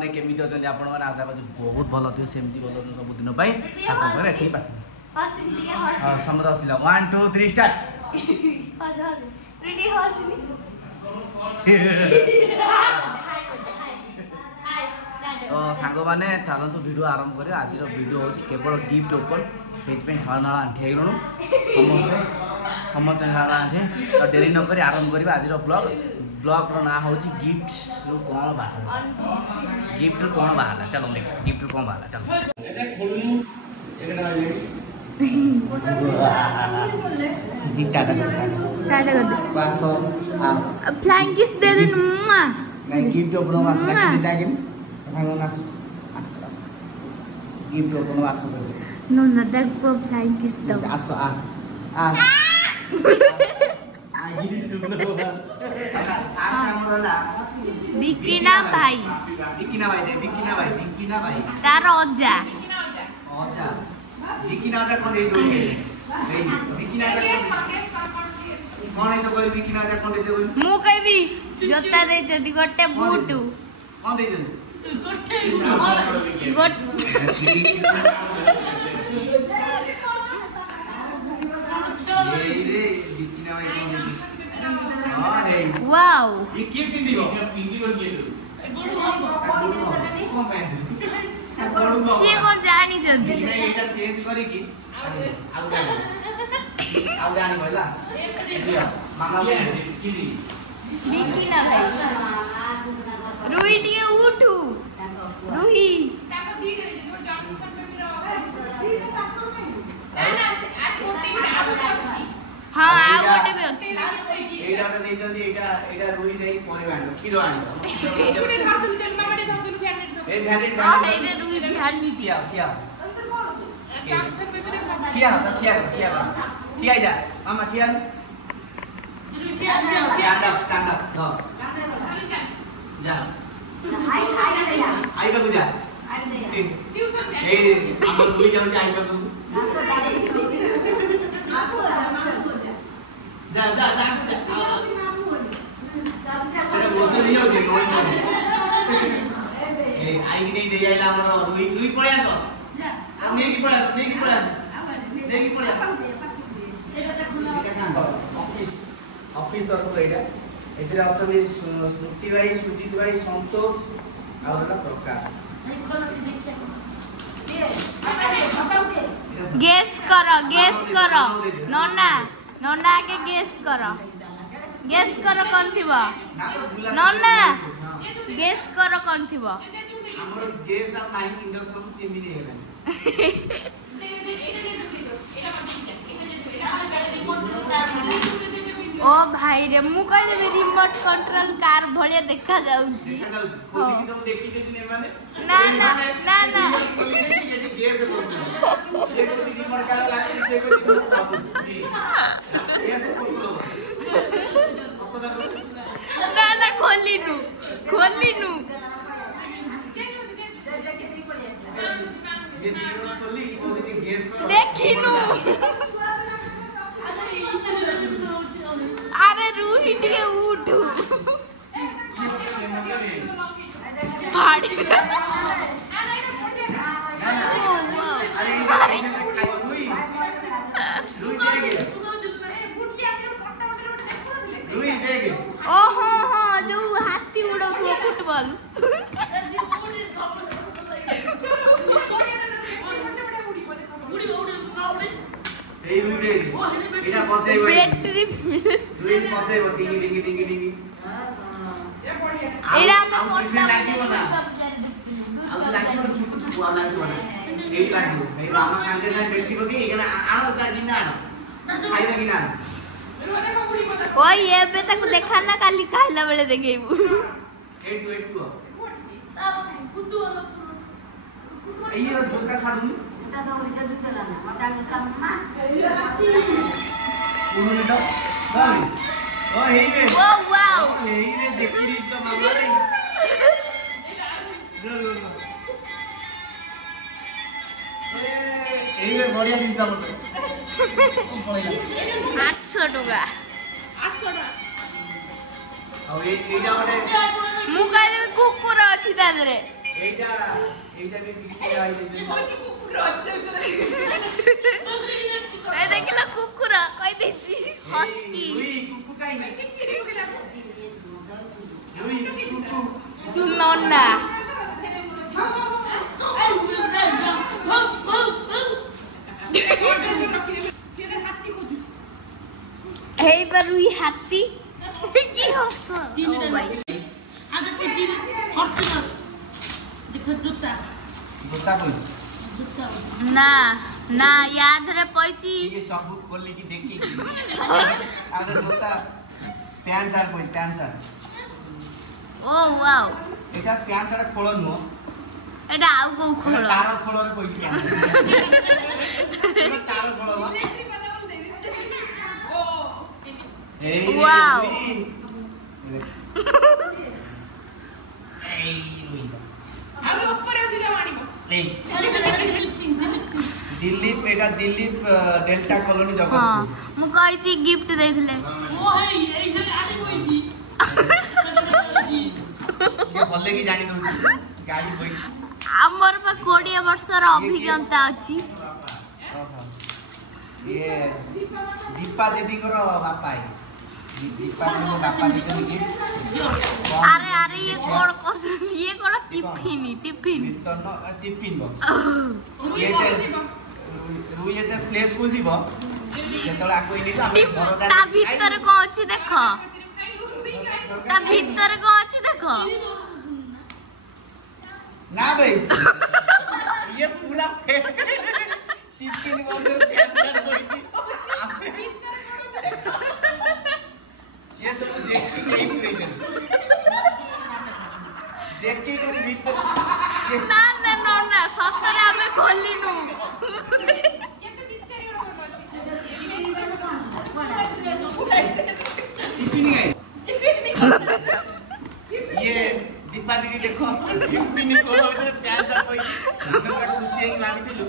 मैंने केमी अच्छा आपण मैंने आशा कर बहुत भल थी सेमती भल सब दिन समझ आसला 1 2 3 स्टार्ट तो सांग मैंने चलतु वीडियो आरंभ कर आज वीडियो हूँ केवल गिफ्ट ऊपर से झाड़ नाला आंठी गलु समस्त झाड़ आंठे तो डेरी नक आरंभ कर आज ब्लॉग ब्लॉग ना हूँ गिफ्ट रु कौन बाहर गिफ्ट रु कौन बाहर चलो देख गिफ्ट रु कौन बाहर चलो फ्लाइंग किस दे दिन नहीं गिफ्ट ओपन वास लागिन कि सांग नास आस आस गिफ्ट ओपन वास नो ना दैट को फ्लाइंग किस दो आस आ गिफ्ट ओपन हमरला बिकिना भाई तार अज्जा अच्छा बिकिना अज्जा कोन दे दो बिकिना अज्जा कोन है तो कोई बिकिना अज्जा कोन दे दो मु कहबी जोता दे जदी गोटे बूट कोन दे दो गोट ये बिकिना भाई अरे वाओ ये के पिंदी को के सी को जानी जदी एटा चेंज करी की आउ जानी भइला मामा किनी बिकिना भाई रुही टिके उठू रुही हाँ आ गोटे भी अछि एटा त नै जल्दी एटा रुही जाई परिवार खीरो आनी एकुडे घर तुम जन मामाडे धर तुम फैन ए भ्यालिड हां एटा रुही ध्यान नी क्या क्या क्या जा मामा क्या stand up no जा हाय आई बाबू जा ट्यूशन जा ए हम रुही जाऊ जा आई बाबू जा जा जा चलो बोल नहीं हो जे कोई ए आई कि नहीं दे आइला हमर रुही पळे आसो हम नहीं की पळे ऑफिस तरफ एटा एथिरे अछन स्मृति भाई सुजीत भाई संतोष और प्रकाश गेस करो नोना आगे गेस करो कौन थिबो नोना गेस करो कौन थिबो हमर गेस आ नाही इंडक्शन चिमनी नहीं होला ओ भाई रे मु कह दे रिमोट कंट्रोल कार भलिया देखा जाउची खोली सब देखि जे माने ना गेस ये रिमोट कार लागि से ना खोली नु देखिनु अरे रूही टिके उठू फाड़ी ओहो हाँ जो हाथी उड़ो फुटबॉल एटा पछाइबो बैटरी दुई पछाइबो डिंगी एरा हम मोटा लागिबो ना अब लागिबो छुटु आ लागिबो ना एई लागिबो एई हम सांगे सांगे बैठिबो कि एना आनो ता किना आनो खाइबो किना ओए एबे तक देखा ना काली खाइला बेले देखेबू एटु एई जोका छाडुनु बढ़िया दिन 800 टका ଆଉ ଏଇଟା ଗୋଟେ ମୁଁ କହିଲି କୁକୁର ଅଛି ତା ଦେହରେ এইটা কে কি আই ए देखला कुकुरा कहि देछि हस्की कुकु काई नन्ना हे बरुई हाथी की हस ओ भाई आगे कोई चीज हट ना देखो जूता कोई ना ना याद रे पइची ये सब खोली की देखी आगे जूता पैंट शर्ट ओ वाओ এটা প্যান্ট শার্ট খোলো নো এটা আউ কো খোলো তার খোলো রে কইছি তার খোলো এই ওয়াও এই রুই আর উপরে আছে জামানিবো এই दिलीप এটা দিলীপ ডেল্টা কলোনি জগৎপুর हां मु कहिची गिफ्ट देखले ओ हे এই যে আদি কইছি ये हल्ले की जानी दउची गाड़ी होई हमर पे 20 वर्षर अभिज्ञता अछि ये दीपा दीदी को बापा है दीपा दीदी को बापा दीदी की अरे अरे ये कोन टिफिन तो न टिफिन बॉक्स ये रुई ये प्ले स्कूल जीवो सेतला कोई नहीं तो ता भीतर को अछि देखो ता भीतर को अछि देखो ना भाई ये पूरा टिफिन बॉक्स रे पैन होई छी ये सब देख के नहीं हुई देख के भीतर ना ना ना ना सतरे हमें खोलिनु ये दीपा दीदी देखो टिफिन को प्यार चढ़ पई खुशी मानी दिलु